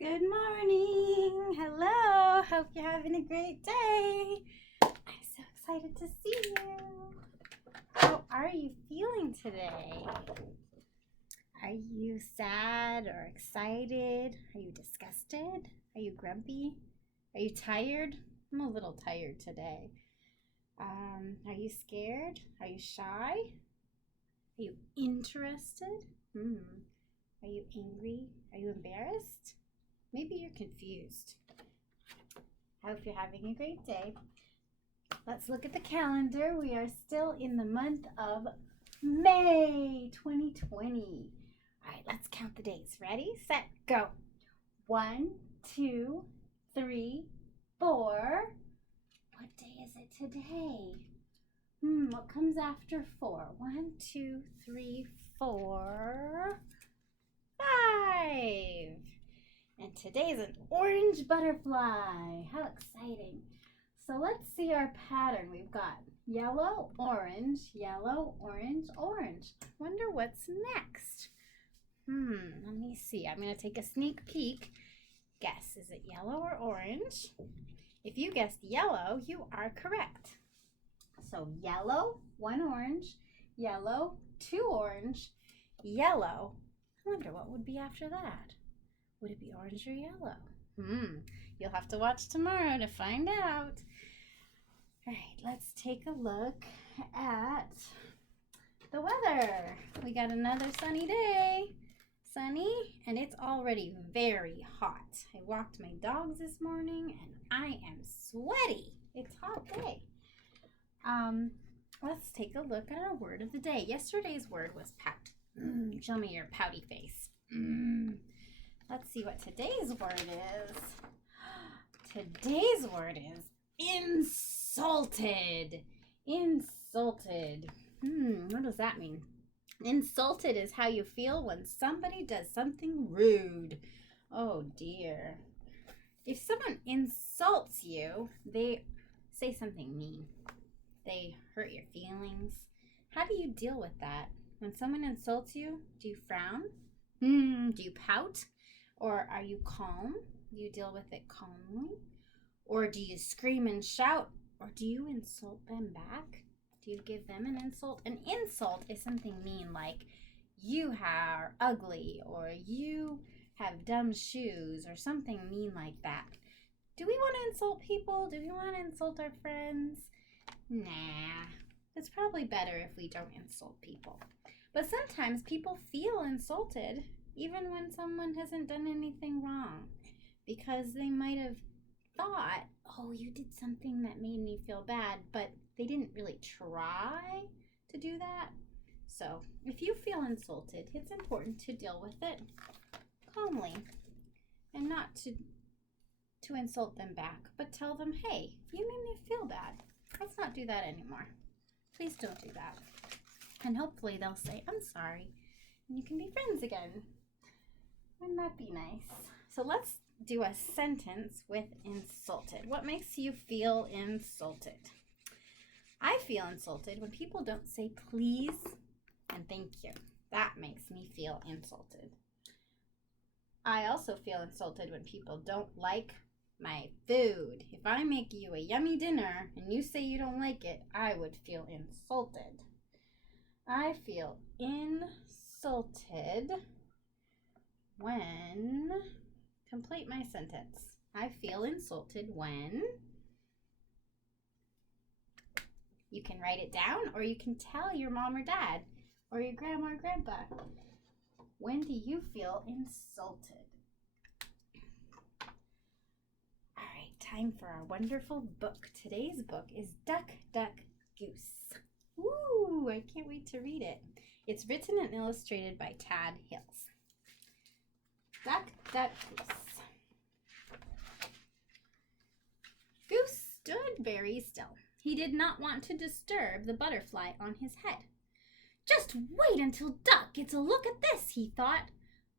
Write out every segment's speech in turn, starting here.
Good morning. Hello. Hope you're having a great day. I'm so excited to see you. How are you feeling today? Are you sad or excited? Are you disgusted? Are you grumpy? Are you tired? I'm a little tired today. Are you scared? Are you shy? Are you interested? Are you angry? Are you embarrassed? Maybe you're confused. I hope you're having a great day. Let's look at the calendar. We are still in the month of May 2020. All right, let's count the days. Ready, set, go. 1, 2, 3, 4. What day is it today? What comes after 4? 1, 2, 3, 4, 5. And today's an orange butterfly. How exciting. So let's see our pattern. We've got yellow, orange, orange. Wonder what's next. Let me see. I'm going to take a sneak peek. Guess, is it yellow or orange? If you guessed yellow, you are correct. So yellow, 1 orange, yellow, 2 orange, yellow. I wonder what would be after that. Would it be orange or yellow? You'll have to watch tomorrow to find out. All right, let's take a look at the weather. We got another sunny day. Sunny, and it's already very hot. I walked my dogs this morning, and I am sweaty. It's a hot day. Let's take a look at our word of the day. Yesterday's word was pout. Show me your pouty face. Let's see what today's word is. Today's word is insulted. Insulted. What does that mean? Insulted is how you feel when somebody does something rude. Oh dear. If someone insults you, they say something mean. They hurt your feelings. How do you deal with that? When someone insults you, do you frown? Do you pout? Or are you calm? Do you deal with it calmly? Or do you scream and shout? Or do you insult them back? Do you give them an insult? An insult is something mean, like you are ugly, or you have dumb shoes, or something mean like that. Do we want to insult people? Do we want to insult our friends? Nah. It's probably better if we don't insult people. But sometimes people feel insulted even when someone hasn't done anything wrong, because they might have thought, oh, you did something that made me feel bad, but they didn't really try to do that. So if you feel insulted, it's important to deal with it calmly and not to insult them back, but tell them, hey, you made me feel bad. Let's not do that anymore. Please don't do that. And hopefully they'll say, I'm sorry, and you can be friends again. Wouldn't that be nice? So let's do a sentence with insulted. What makes you feel insulted? I feel insulted when people don't say please and thank you. That makes me feel insulted. I also feel insulted when people don't like my food. If I make you a yummy dinner and you say you don't like it, I would feel insulted. I feel insulted when, complete my sentence. I feel insulted when, you can write it down or you can tell your mom or dad or your grandma or grandpa. When do you feel insulted? All right, time for our wonderful book. Today's book is Duck, Duck, Goose. Woo, I can't wait to read it. It's written and illustrated by Tad Hills. Duck, Duck, Goose. Goose stood very still. He did not want to disturb the butterfly on his head. Just wait until Duck gets a look at this, he thought.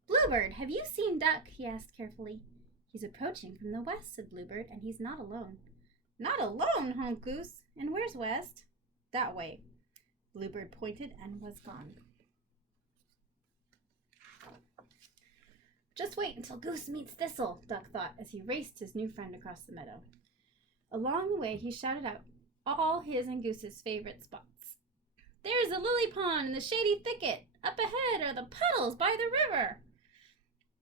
Bluebird, have you seen Duck? He asked carefully. He's approaching from the west, said Bluebird, and he's not alone. Not alone, honked Goose. And where's west? That way. Bluebird pointed and was gone. Just wait until Goose meets Thistle, Duck thought as he raced his new friend across the meadow. Along the way, he shouted out all his and Goose's favorite spots. There's a lily pond in the shady thicket. Up ahead are the puddles by the river.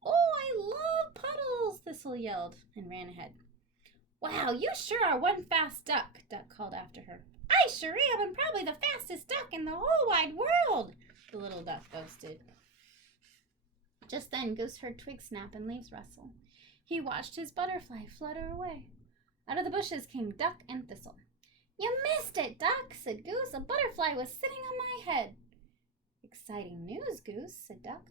Oh, I love puddles, Thistle yelled and ran ahead. Wow, you sure are one fast duck, Duck called after her. I sure am, and probably the fastest duck in the whole wide world, the little duck boasted. Just then, Goose heard twigs snap and leaves rustle. He watched his butterfly flutter away. Out of the bushes came Duck and Thistle. You missed it, Duck, said Goose. A butterfly was sitting on my head. Exciting news, Goose, said Duck.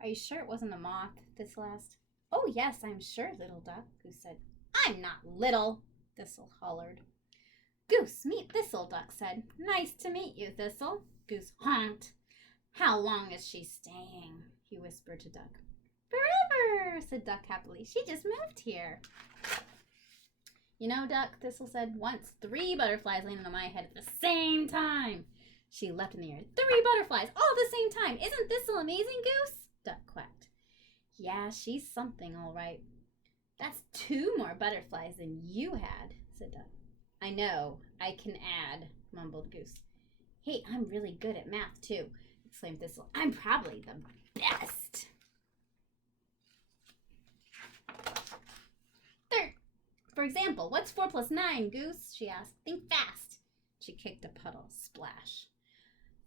Are you sure it wasn't a moth? Thistle asked. Oh, yes, I'm sure, little Duck, Goose said. I'm not little, Thistle hollered. Goose, meet Thistle, Duck said. Nice to meet you, Thistle, Goose honked. How long is she staying? He whispered to Duck. Forever, said Duck happily. She just moved here. You know, Duck, Thistle said, once 3 butterflies landed on my head at the same time. She leapt in the air. 3 butterflies all at the same time. Isn't Thistle amazing, Goose? Duck quacked. Yeah, she's something, all right. That's 2 more butterflies than you had, said Duck. I know, I can add, mumbled Goose. Hey, I'm really good at math, too, exclaimed Thistle. I'm probably the best. For example, what's 4 plus 9, Goose? She asked. Think fast. She kicked a puddle. Splash.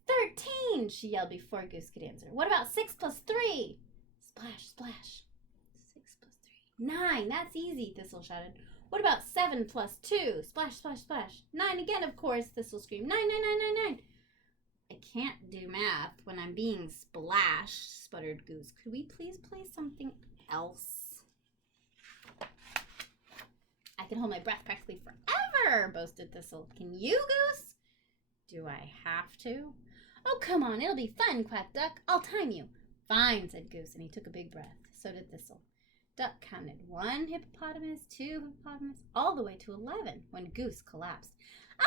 13, she yelled before Goose could answer. What about 6 plus 3? Splash, splash. 6 plus 3. 9, that's easy, Thistle shouted. What about 7 plus 2? Splash, splash, splash. 9 again, of course, Thistle screamed. 9, 9, 9, 9, 9. I can't do math when I'm being splashed, sputtered Goose. Could we please play something else? I can hold my breath practically forever, boasted Thistle. Can you, Goose? Do I have to? Oh, come on, it'll be fun, quacked Duck. I'll time you. Fine, said Goose, and he took a big breath. So did Thistle. Duck counted 1 hippopotamus, 2 hippopotamus, all the way to 11 when Goose collapsed. I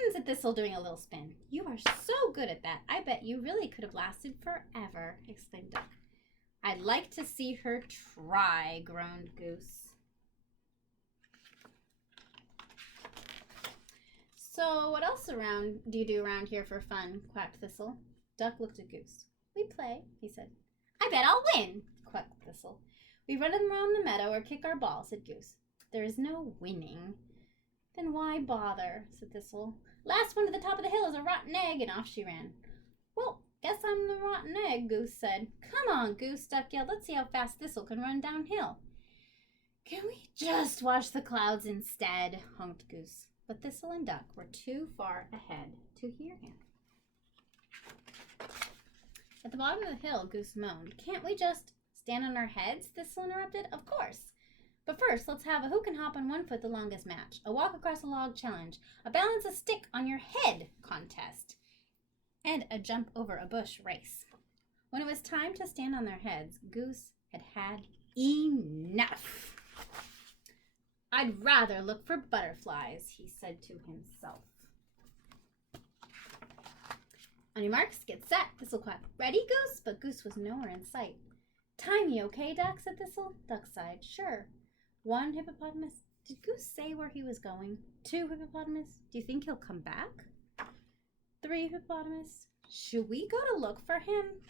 win, said Thistle, doing a little spin. You are so good at that. I bet you really could have lasted forever, exclaimed Duck. I'd like to see her try, groaned Goose. So what else do you do around here for fun? Quacked Thistle. Duck looked at Goose. We play, he said. I bet I'll win, quacked Thistle. We run around the meadow or kick our ball, said Goose. There is no winning. Then why bother, said Thistle. Last one to the top of the hill is a rotten egg, and off she ran. Well, guess I'm the rotten egg, Goose said. Come on, Goose, Duck yelled. Let's see how fast Thistle can run downhill. Can we just watch the clouds instead, honked Goose. But Thistle and Duck were too far ahead to hear him. At the bottom of the hill, Goose moaned. Can't we just stand on our heads? Thistle interrupted. Of course. But first, let's have a who can hop on 1 foot the longest match, a walk across a log challenge, a balance a stick on your head contest, and a jump over a bush race. When it was time to stand on their heads, Goose had had enough. I'd rather look for butterflies, he said to himself. On your marks, get set, Thistle quacked. Ready, Goose? But Goose was nowhere in sight. Time me, okay, Duck, said Thistle. Duck sighed. Sure. 1 hippopotamus. Did Goose say where he was going? 2 hippopotamus. Do you think he'll come back? 3 hippopotamus. Should we go to look for him?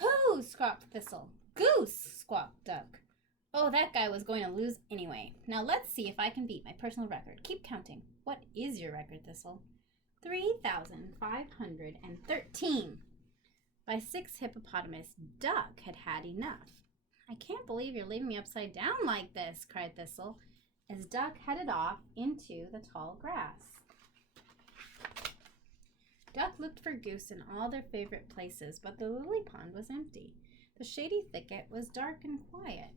Who? Squawked Thistle. Goose, squawked Duck. Oh, that guy was going to lose anyway. Now let's see if I can beat my personal record. Keep counting. What is your record, Thistle? 3,513. By 6 hippopotamus, Duck had had enough. I can't believe you're leaving me upside down like this, cried Thistle, as Duck headed off into the tall grass. Duck looked for Goose in all their favorite places, but the lily pond was empty. The shady thicket was dark and quiet,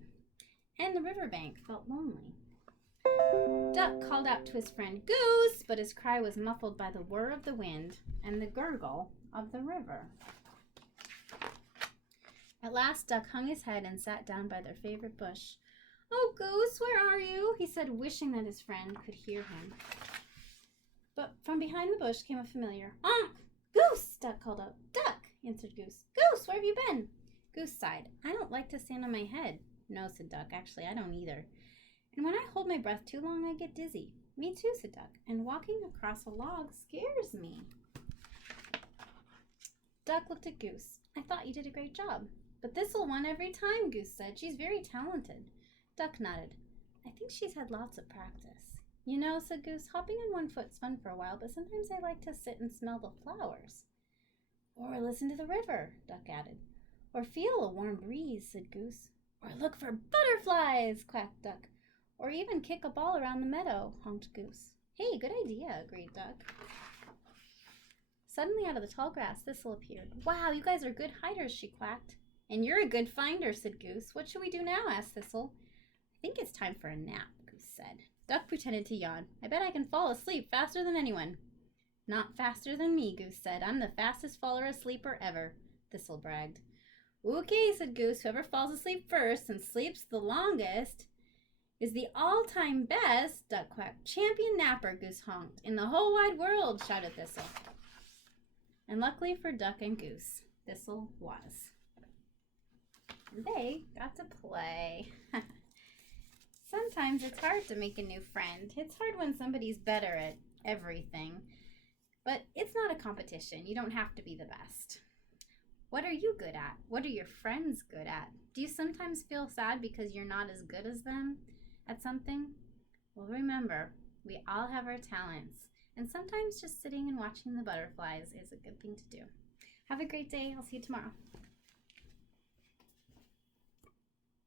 and the riverbank felt lonely. Duck called out to his friend, Goose, but his cry was muffled by the whir of the wind and the gurgle of the river. At last, Duck hung his head and sat down by their favorite bush. Oh, Goose, where are you? He said, wishing that his friend could hear him. But from behind the bush came a familiar, Goose, Duck called out. Duck, answered Goose. Goose, where have you been? Goose sighed. I don't like to stand on my head. No, said Duck. Actually, I don't either. And when I hold my breath too long, I get dizzy. Me too, said Duck. And walking across a log scares me. Duck looked at Goose. I thought you did a great job. But Thistle won every time, Goose said. She's very talented. Duck nodded. I think she's had lots of practice. You know, said Goose, hopping on one foot's fun for a while, but sometimes I like to sit and smell the flowers. Or listen to the river, Duck added. Or feel a warm breeze, said Goose. Or look for butterflies, quacked Duck. Or even kick a ball around the meadow, honked Goose. Hey, good idea, agreed Duck. Suddenly out of the tall grass, Thistle appeared. Wow, you guys are good hiders, she quacked. And you're a good finder, said Goose. What should we do now, asked Thistle. I think it's time for a nap, Goose said. Duck pretended to yawn. I bet I can fall asleep faster than anyone. Not faster than me, Goose said. I'm the fastest faller asleeper ever, Thistle bragged. Okay, said Goose. Whoever falls asleep first and sleeps the longest is the all-time best, Duck quacked. Champion napper, Goose honked. In the whole wide world, shouted Thistle. And luckily for Duck and Goose, Thistle was. They got to play. Sometimes it's hard to make a new friend. It's hard when somebody's better at everything. But it's not a competition. You don't have to be the best. What are you good at? What are your friends good at? Do you sometimes feel sad because you're not as good as them at something? Well, remember, we all have our talents. And sometimes just sitting and watching the butterflies is a good thing to do. Have a great day. I'll see you tomorrow.